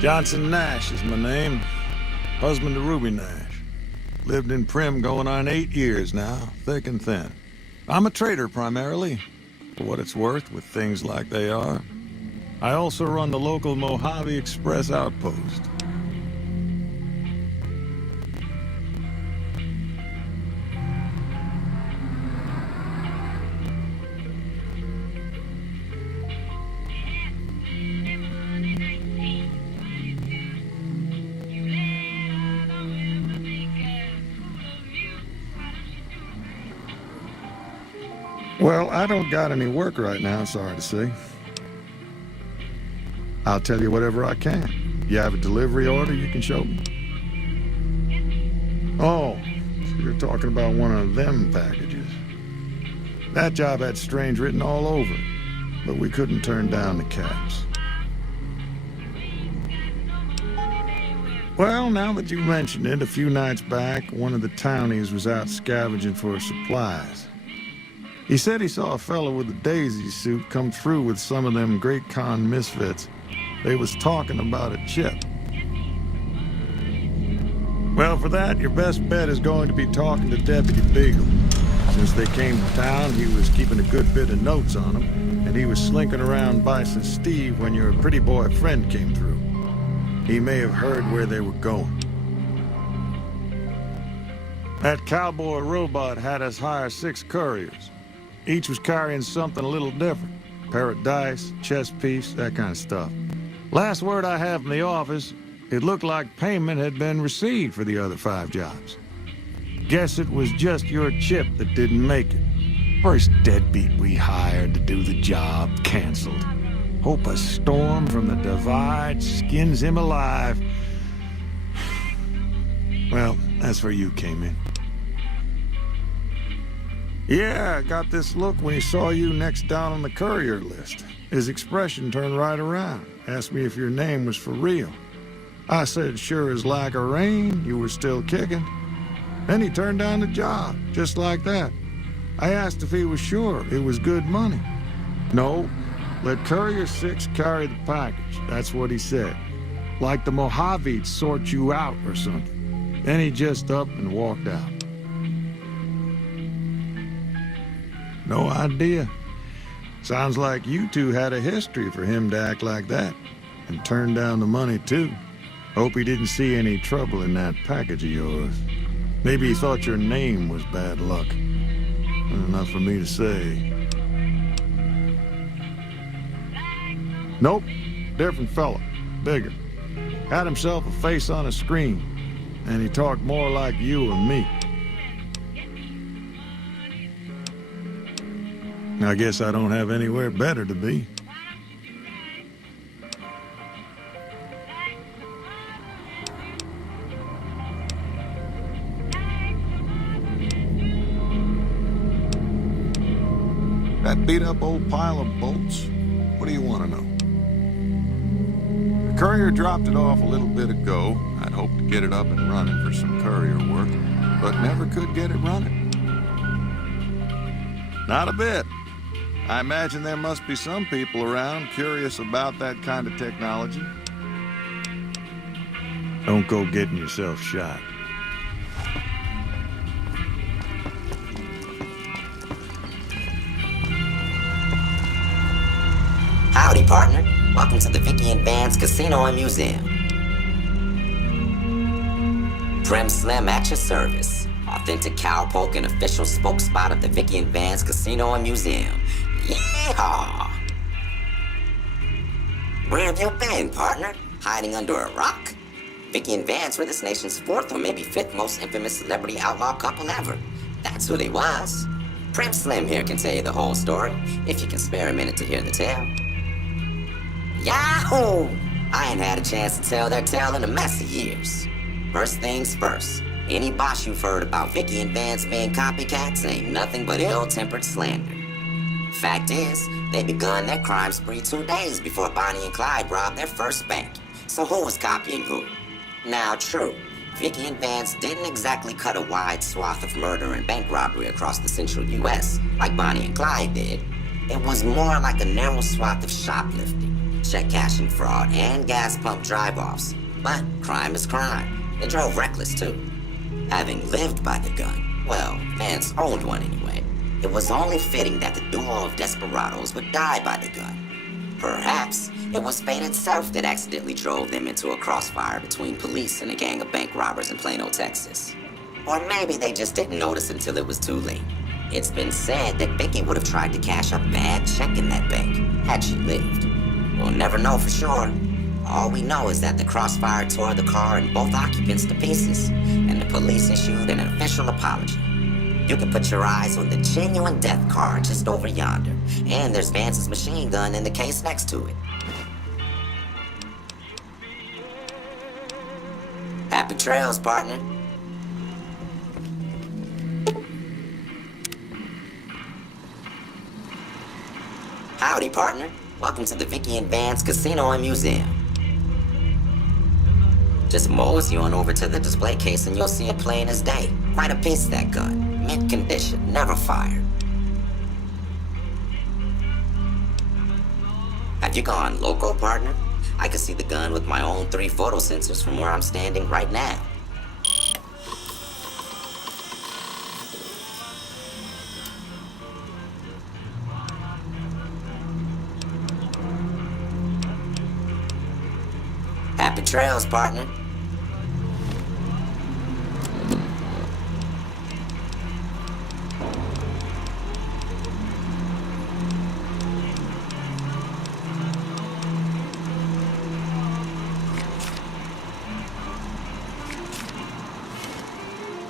Johnson Nash is my name. Husband to Ruby Nash. Lived in Prim going on 8 years now, thick and thin. I'm a trader primarily, for what it's worth with things like they are. I also run the local Mojave Express outpost. Well, I don't got any work right now, sorry to say. I'll tell you whatever I can. You have a delivery order you can show me? Oh, so you're talking about one of them packages. That job had strange written all over it, but we couldn't turn down the caps. Well, now that you mentioned it, a few nights back, one of the townies was out scavenging for supplies. He said he saw a fellow with a daisy suit come through with some of them Great Con misfits. They was talking about a chip. Well, for that, your best bet is going to be talking to Deputy Beagle. Since they came to town, he was keeping a good bit of notes on them, and he was slinking around Bison Steve when your pretty boy friend came through. He may have heard where they were going. That cowboy robot had us hire 6 couriers. Each was carrying something a little different. Pair of dice, chess piece, that kind of stuff. Last word I have from the office, it looked like payment had been received for the other 5 jobs. Guess it was just your chip that didn't make it. First deadbeat we hired to do the job canceled. Hope a storm from the divide skins him alive. Well, that's where you came in. Yeah, I got this look when he saw you next down on the courier list. His expression turned right around, asked me if your name was for real. I said, sure as like a rain, you were still kicking. Then he turned down the job, just like that. I asked if he was sure it was good money. No, let Courier 6 carry the package, that's what he said. Like the Mojave'd sort you out or something. Then he just up and walked out. No idea. Sounds like you two had a history for him to act like that. And turn down the money, too. Hope he didn't see any trouble in that package of yours. Maybe he thought your name was bad luck. Enough for me to say. Nope. Different fella. Bigger. Had himself a face on a screen. And he talked more like you or me. I guess I don't have anywhere better to be. That beat-up old pile of bolts? What do you want to know? The courier dropped it off a little bit ago. I'd hoped to get it up and running for some courier work, but never could get it running. Not a bit. I imagine there must be some people around curious about that kind of technology. Don't go getting yourself shot. Howdy, partner. Welcome to the Vicky and Vance Casino and Museum. Prem Slim at your service. Authentic cowpoke and official spokesspot of the Vicky and Vance Casino and Museum. Yeehaw! Where have you been, partner? Hiding under a rock? Vicky and Vance were this nation's 4th or maybe 5th most infamous celebrity outlaw couple ever. That's who they was. Prem Slim here can tell you the whole story, if you can spare a minute to hear the tale. Yahoo! I ain't had a chance to tell their tale in a mess of years. First things first, any boss you've heard about Vicky and Vance being copycats ain't nothing but ill-tempered slander. Fact is, they begun their crime spree 2 days before Bonnie and Clyde robbed their first bank. So who was copying who? Now, true, Vicky and Vance didn't exactly cut a wide swath of murder and bank robbery across the central U.S. like Bonnie and Clyde did. It was more like a narrow swath of shoplifting. check cashing fraud, and gas pump drive-offs. But crime is crime. They drove reckless, too. Having lived by the gun, well, Vance owned one anyway, it was only fitting that the duo of desperados would die by the gun. Perhaps it was fate itself that accidentally drove them into a crossfire between police and a gang of bank robbers in Plano, Texas. Or maybe they just didn't notice until it was too late. It's been said that Vicky would have tried to cash a bad check in that bank had she lived. We'll never know for sure. All we know is that the crossfire tore the car and both occupants to pieces, and the police issued an official apology. You can put your eyes on the genuine death car just over yonder, and there's Vance's machine gun in the case next to it. Happy trails, partner. Howdy, partner. Welcome to the Vicky and Vance Casino and Museum. Just mosey on over to the display case and you'll see it plain as day. Quite a piece, that gun. Mint condition, never fired. Have you gone local, partner? I can see the gun with my own 3 photo sensors from where I'm standing right now. Happy trails, partner.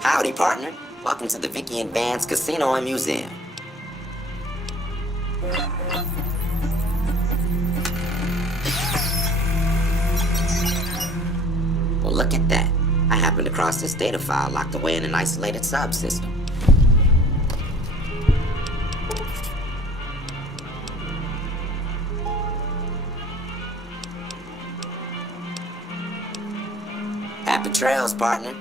Howdy, partner. Welcome to the Vicky and Vance Casino and Museum. Well, look at that. I happened across this data file locked away in an isolated subsystem. Happy trails, partner.